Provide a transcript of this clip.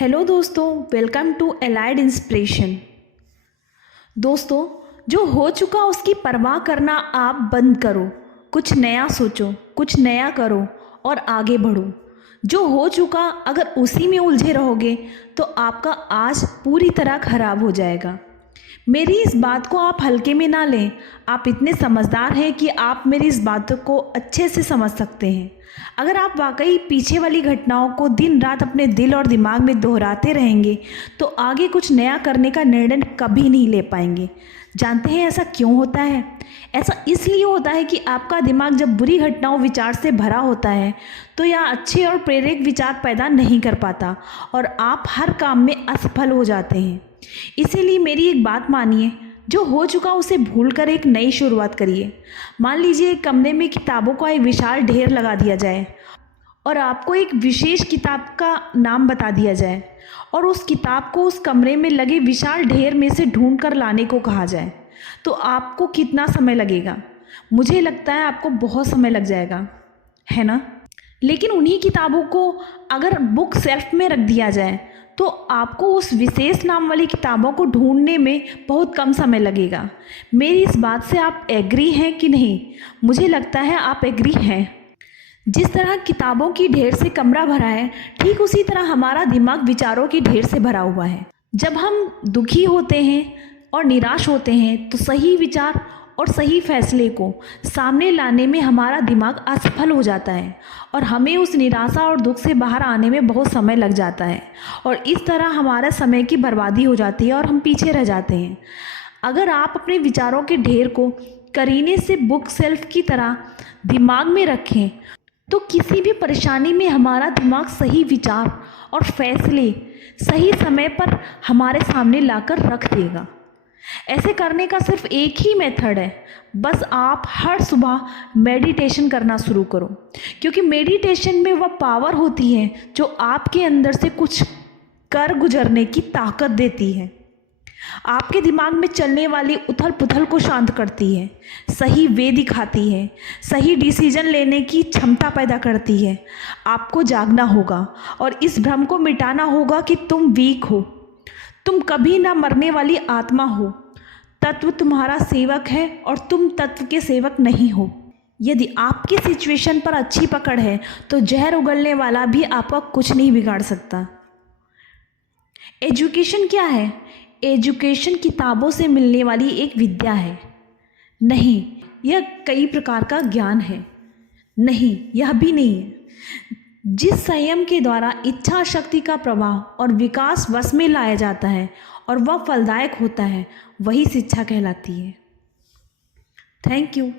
Hello दोस्तों, welcome to allied inspiration. दोस्तों, जो हो चुका उसकी परवाह करना आप बंद करो। कुछ नया सोचो, कुछ नया करो और आगे बढ़ो। जो हो चुका अगर उसी में उलझे रहोगे तो आपका आज पूरी तरह खराब हो जाएगा। मेरी इस बात को आप हल्के में ना लें। आप इतने समझदार हैं कि आप मेरी इस बात को अच्छे से समझ सकते हैं। अगर आप वाकई पीछे वाली घटनाओं को दिन रात अपने दिल और दिमाग में दोहराते रहेंगे तो आगे कुछ नया करने का निर्णय कभी नहीं ले पाएंगे। जानते हैं ऐसा क्यों होता है? ऐसा इसलिए होता है कि आपका दिमाग जब बुरी घटनाओं विचार से भरा होता है तो यह अच्छे और प्रेरक विचार पैदा नहीं कर पाता और आप हर काम में असफल हो जाते हैं। इसीलिए मेरी एक बात मानिए, जो हो चुका उसे भूलकर एक नई शुरुआत करिए। मान लीजिए एक कमरे में किताबों का एक विशाल ढेर लगा दिया जाए और आपको एक विशेष किताब का नाम बता दिया जाए और उस किताब को उस कमरे में लगे विशाल ढेर में से ढूंढ कर लाने को कहा जाए, तो आपको कितना समय लगेगा? मुझे लगता है आपको बहुत समय लग जाएगा, है ना? लेकिन उन्हीं किताबों को अगर बुक शेल्फ में रख दिया जाए तो आपको उस विशेष नाम वाली किताबों को ढूंढने में बहुत कम समय लगेगा। मेरी इस बात से आप एग्री हैं कि नहीं? मुझे लगता है आप एग्री हैं। जिस तरह किताबों की ढेर से कमरा भरा है, ठीक उसी तरह हमारा दिमाग विचारों की ढेर से भरा हुआ है। जब हम दुखी होते हैं और निराश होते हैं तो सही विचार और सही फैसले को सामने लाने में हमारा दिमाग असफल हो जाता है और हमें उस निराशा और दुख से बाहर आने में बहुत समय लग जाता है और इस तरह हमारे समय की बर्बादी हो जाती है और हम पीछे रह जाते हैं। अगर आप अपने विचारों के ढेर को करीने से बुक शेल्फ की तरह दिमाग में रखें तो किसी भी परेशानी में हमारा दिमाग सही विचार और फैसले सही समय पर हमारे सामने लाकर रख देगा। ऐसे करने का सिर्फ एक ही मेथड है, बस आप हर सुबह मेडिटेशन करना शुरू करो, क्योंकि मेडिटेशन में वह पावर होती है जो आपके अंदर से कुछ कर गुजरने की ताकत देती है। आपके दिमाग में चलने वाली उथल पुथल को शांत करती है, सही वे दिखाती है, सही डिसीजन लेने की क्षमता पैदा करती है। आपको जागना होगा और इस भ्रम को मिटाना होगा कि तुम वीक हो। तुम कभी ना मरने वाली आत्मा हो। तत्व तुम्हारा सेवक है और तुम तत्व के सेवक नहीं हो। यदि आपकी सिचुएशन पर अच्छी पकड़ है तो जहर उगलने वाला भी आपका कुछ नहीं बिगाड़ सकता। एजुकेशन क्या है? एजुकेशन किताबों से मिलने वाली एक विद्या है। नहीं, यह कई प्रकार का ज्ञान है। नहीं, यह भी नहीं है। जिस संयम के द्वारा इच्छा शक्ति का प्रवाह और विकास वश में लाया जाता है और वह फलदायक होता है, वही शिक्षा कहलाती है। Thank you.